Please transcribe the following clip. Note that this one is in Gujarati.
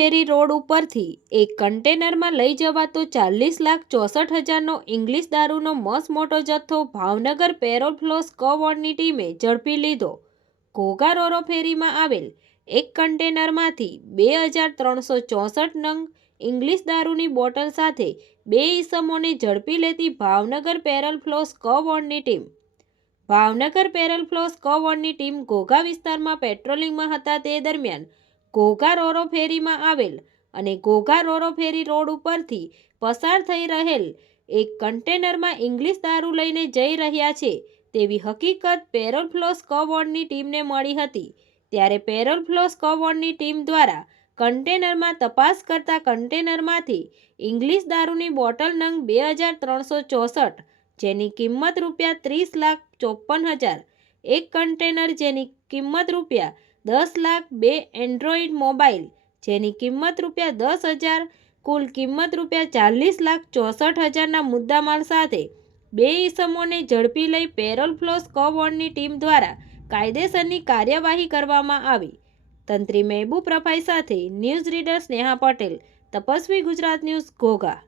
ફેરી રોડ ઉપરથી એક કન્ટેનરમાં લઈ જવાતો 40,64,000નો ઇંગ્લિશ દારૂનો મસમોટો જથ્થો ભાવનગર પેરોલ ફ્લો સ્ક્વોડની ટીમે ઝડપી લીધો। ઘોઘા રોરો ફેરીમાં આવેલ એક કન્ટેનરમાંથી 2,364 નંગ ઇંગ્લિશ દારૂની બોટલ સાથે 2 ઈસમોને ઝડપી લેતી ભાવનગર પેરોલ ફ્લો સ્ક્વોડની ટીમ। ભાવનગર પેરોલ ફ્લો સ્ક્વોડની ટીમ ઘોઘા વિસ્તારમાં પેટ્રોલિંગમાં હતા તે દરમિયાન ઘોઘા રોરો ફેરીમાં આવેલ અને ઘોઘા રોરો ફેરી રોડ ઉપરથી પસાર થઈ રહેલ એક કન્ટેનરમાં ઇંગ્લિશ દારૂ લઈને જઈ રહ્યા છે તેવી હકીકત પેરોલ ફ્લો સ્ક્વોડની ટીમને મળી હતી। ત્યારે પેરોલ ફ્લો સ્ક્વોડની ટીમ દ્વારા કન્ટેનરમાં તપાસ કરતા કન્ટેનરમાંથી ઇંગ્લિશ દારૂની બોટલ નંગ 2,364 જેની કિંમત ₹30,54,000, એક કન્ટેનર જેની કિંમત ₹10,00,000, 2 એન્ડ્રોઇડ મોબાઈલ જેની કિંમત ₹10,000, કુલ કિંમત ₹40,64,000ના મુદ્દામાલ સાથે 2 ઈસમોને ઝડપી લઈ પેરોલ ફ્લો સ્ક્વોડની ટીમ દ્વારા કાયદેસરની કાર્યવાહી કરવામાં આવી। તંત્રી મહેબૂબ રફાઈ સાથે news reader Sneha Patel, Tapasvi Gujarat news, Ghogha.